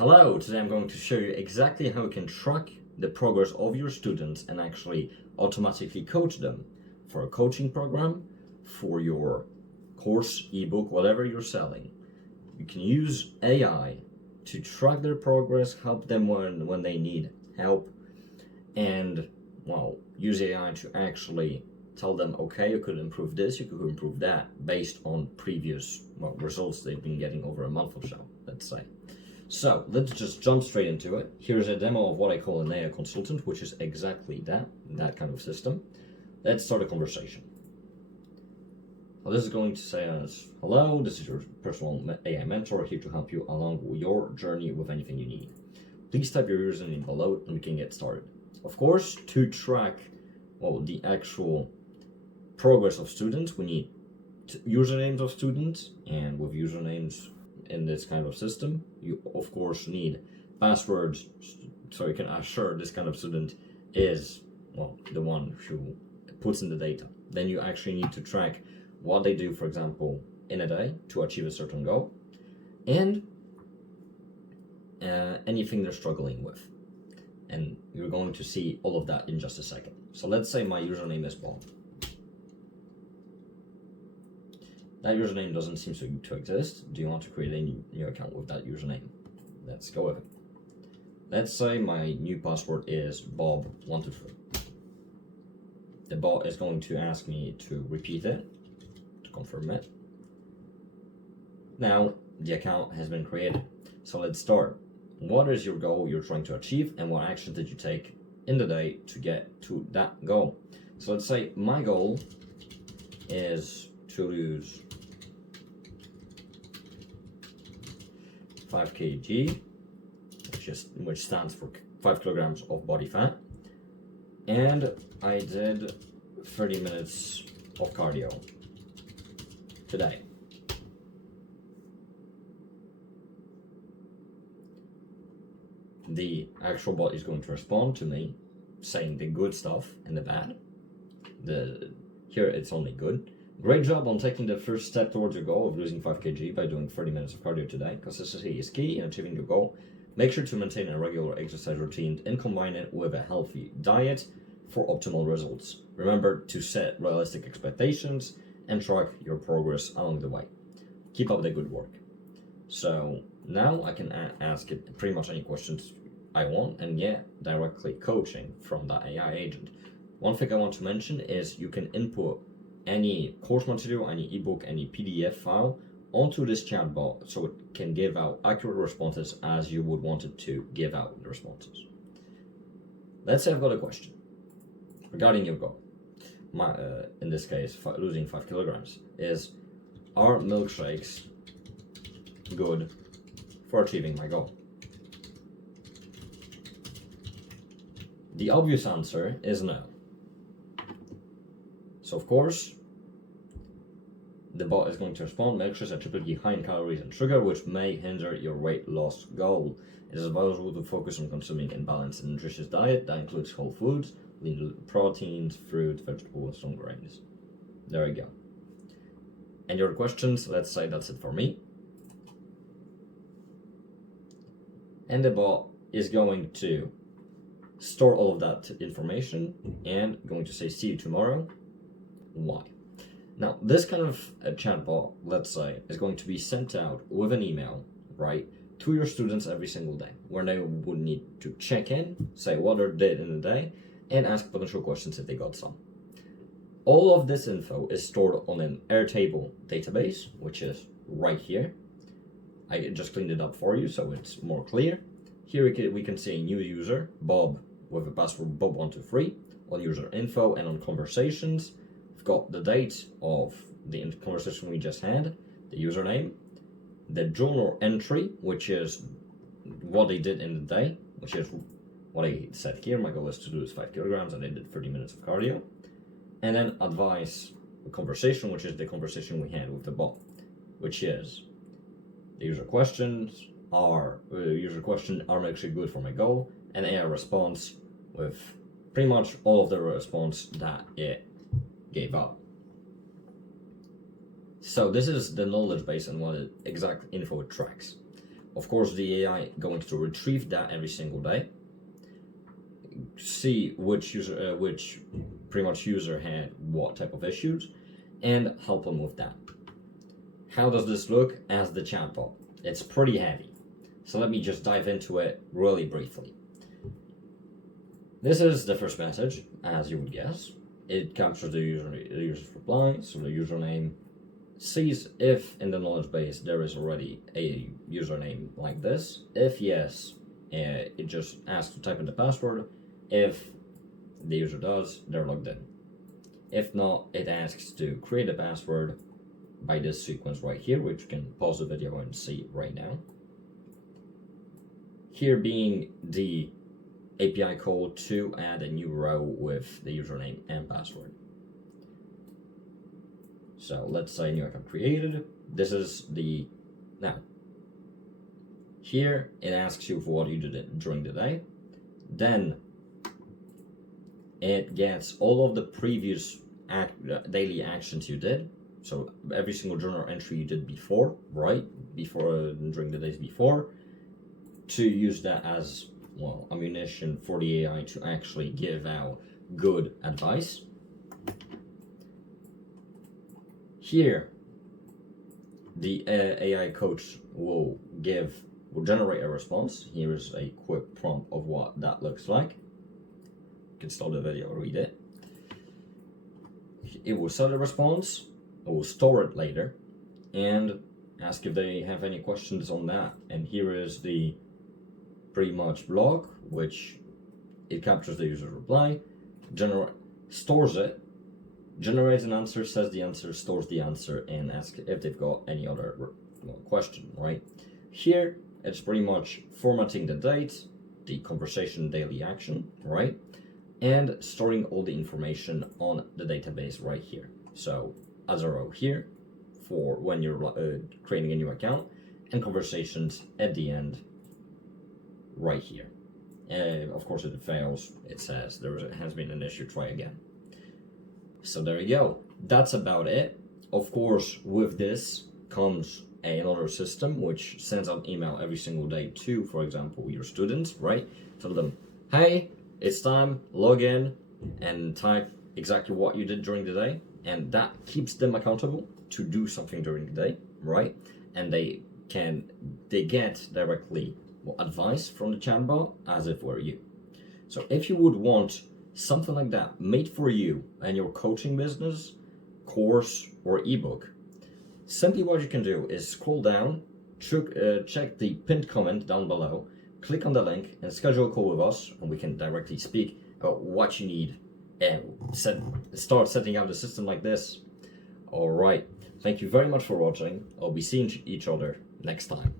Hello, today I'm going to show you exactly how you can track the progress of your students and actually automatically coach them for a coaching program, for your course, ebook, whatever you're selling. You can use AI to track their progress, help them when they need help, and use AI to actually tell them, okay, you could improve this, you could improve that, based on previous results they've been getting over a month or so, let's say. So let's just jump straight into it. Here's a demo of what I call an AI consultant, which is exactly that kind of system. Let's start a conversation. Well, this is going to say as, hello, this is your personal AI mentor here to help you along your journey with anything you need. Please type your username below and we can get started. Of course, to track the actual progress of students, we need usernames of students, and with usernames in this kind of system, you of course need passwords so you can assure this kind of student is the one who puts in the data. Then you actually need to track what they do, for example, in a day to achieve a certain goal, and anything they're struggling with. And you're going to see all of that in just a second. So let's say my username is Bob. That username doesn't seem to exist. Do you want to create a new account with that username? Let's go with it. Let's say my new password is Bob123. The bot is going to ask me to repeat it, to confirm it. Now the account has been created. So let's start. What is your goal you're trying to achieve, and what action did you take in the day to get to that goal? So let's say my goal is to lose 5 kg, which stands for 5 kilograms of body fat, and I did 30 minutes of cardio today. The actual bot is going to respond to me saying the good stuff and the bad. Here it's only good. Great job on taking the first step towards your goal of losing 5 kg by doing 30 minutes of cardio today. Consistency is key in achieving your goal. Make sure to maintain a regular exercise routine and combine it with a healthy diet for optimal results. Remember to set realistic expectations and track your progress along the way. Keep up the good work. So now I can ask it pretty much any questions I want and directly coaching from that AI agent. One thing I want to mention is you can input any course material, any ebook, any PDF file onto this chatbot so it can give out accurate responses as you would want it to give out the responses. Let's say I've got a question regarding your goal. In this case, losing 5 kilograms. Are milkshakes good for achieving my goal? The obvious answer is no. So of course, the bot is going to respond, milkshakes are typically high in calories and sugar, which may hinder your weight loss goal. It is advisable to focus on consuming a balanced and nutritious diet that includes whole foods, lean proteins, fruit, vegetables, and grains. There we go. And your questions, let's say that's it for me. And the bot is going to store all of that information and going to say, see you tomorrow. Why? Now, this kind of a chatbot, let's say, is going to be sent out with an email, right, to your students every single day, where they would need to check in, say what they did in the day, and ask potential questions if they got some. All of this info is stored on an Airtable database, which is right here. I just cleaned it up for you so it's more clear. Here we can see a new user, Bob, with a password Bob123, on user info and on conversations. We've got the date of the conversation we just had, the username, the journal entry, which is what they did in the day, which is what I said here. My goal is to lose 5 kilograms and I did 30 minutes of cardio. And then advice conversation, which is the conversation we had with the bot, which is the user question, are actually good for my goal, and AI response with pretty much all of the response that it gave out. So this is the knowledge base and what exact info it tracks. of course, the AI going to retrieve that every single day, see which pretty much user had what type of issues, and help them with that. How does this look as the chatbot? It's pretty heavy, so let me just dive into it really briefly. This is the first message, as you would guess. It captures the user's reply, so the username, sees if in the knowledge base there is already a username like this. If yes, it just asks to type in the password. If the user does, they're logged in. If not, it asks to create a password by this sequence right here, which you can pause the video and see right now. Here being the API call to add a new row with the username and password. So let's say new account created. This is the, now, here it asks you for what you did during the day. Then it gets all of the previous daily actions you did. So every single journal entry you did before, right? During the days before, to use that as, well, ammunition for the AI to actually give out good advice. Here, the AI coach will generate a response. Here is a quick prompt of what that looks like. You can stop the video, read it. It will set a response, it will store it later, and ask if they have any questions on that. And here is the pretty much blog, which it captures the user's reply, stores it, generates an answer, says the answer, stores the answer, and asks if they've got any other question, right? Here, it's pretty much formatting the date, the conversation daily action, right? And storing all the information on the database right here. So as a row here for when you're creating a new account, and conversations at the end right here. Of course, if it fails, it says there has been an issue, try again. So there you go. That's about it. Of course, with this comes another system which sends out email every single day to, for example, your students, right? Tell them, hey, it's time, log in and type exactly what you did during the day. And that keeps them accountable to do something during the day, right? And they get directly advice from the chatbot as if were you. So if you would want something like that made for you and your coaching business, course, or ebook, simply what you can do is scroll down, check the pinned comment down below, click on the link and schedule a call with us, and we can directly speak about what you need and start setting up the system like this. All right, thank you very much for watching. I'll be seeing each other next time.